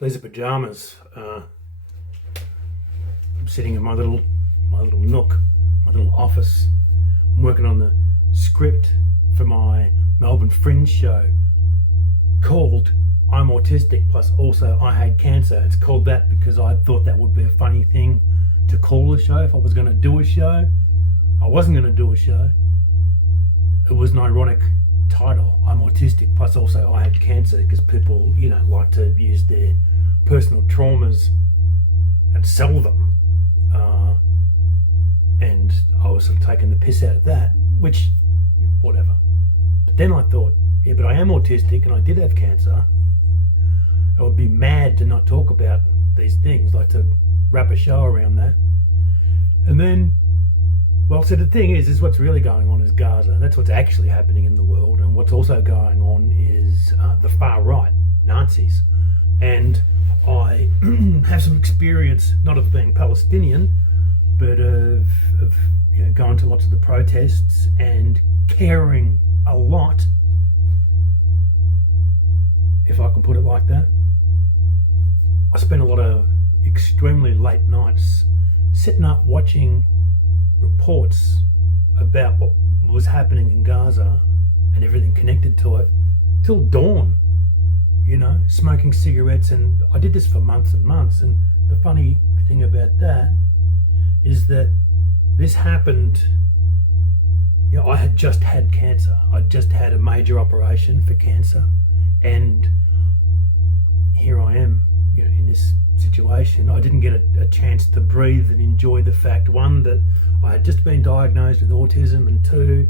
These are pajamas. I'm sitting in my little nook, my little office. I'm working on the script for my Melbourne Fringe show called I'm Autistic plus also I Had Cancer. It's called that because I thought that would be a funny thing to call a show if I was going to do a show. I wasn't going to do a show. It was an ironic title, I'm Autistic plus also I Had Cancer, because people, like to use their personal traumas and sell them. And I was sort of taking the piss out of that, which, whatever. But then I thought, yeah, but I am autistic and I did have cancer. I would be mad to not talk about these things, like to wrap a show around that. And then, well, so the thing is what's really going on is Gaza. That's what's actually happening in the world. And what's also going on is the far right, Nazis. And I have some experience, not of being Palestinian, but of going to lots of the protests and caring a lot, if I can put it like that. I spent a lot of extremely late nights sitting up watching reports about what was happening in Gaza and everything connected to it till dawn, smoking cigarettes. And I did this for months and months. And the funny thing about that is that this happened, I had just had cancer. I'd just had a major operation for cancer. And here I am, in this situation. I didn't get a chance to breathe and enjoy the fact, one, that I had just been diagnosed with autism, and two,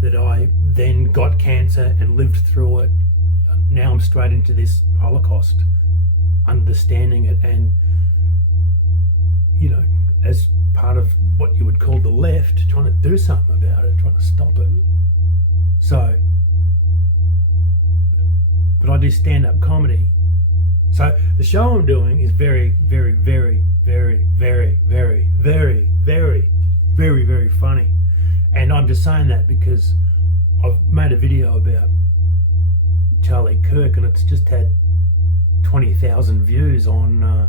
that I then got cancer and lived through it. Now I'm straight into this Holocaust, understanding it, and, as part of what you would call the left, trying to do something about it, trying to stop it. So, but I do stand-up comedy. So the show I'm doing is very, very, very, very, very, very, very, very, very, very funny. And I'm just saying that because I've made a video about Charlie Kirk and it's just had 20,000 views on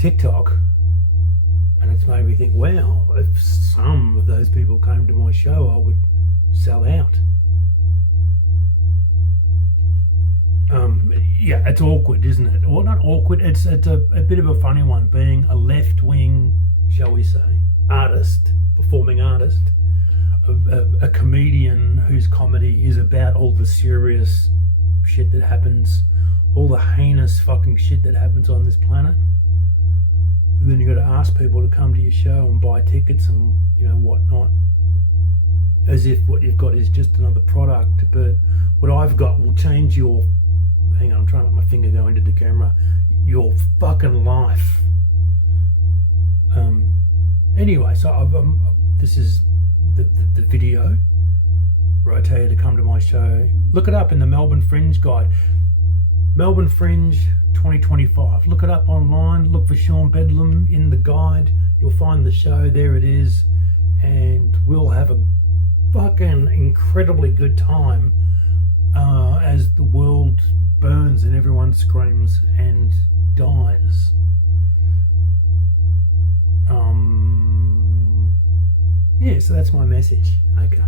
TikTok. And it's made me think, wow, if some of those people came to my show, I would sell out. Yeah, it's awkward, isn't it? Well, not awkward, it's a bit of a funny one, being a left-wing, shall we say, artist, performing artist, a comedian whose comedy is about all the serious shit that happens, all the heinous fucking shit that happens on this planet. And then you got to ask people to come to your show and buy tickets and, whatnot, as if what you've got is just another product. But what I've got will change your, hang on, I'm trying to let my finger go into the camera, your fucking life. Anyway, so this is the video where I tell you to come to my show. Look it up in the Melbourne Fringe Guide. Melbourne Fringe 2025. Look it up online. Look for Sean Bedlam in the guide. You'll find the show. There it is. And we'll have a fucking incredibly good time as the world burns and everyone screams and dies. Yeah, so that's my message. Okay.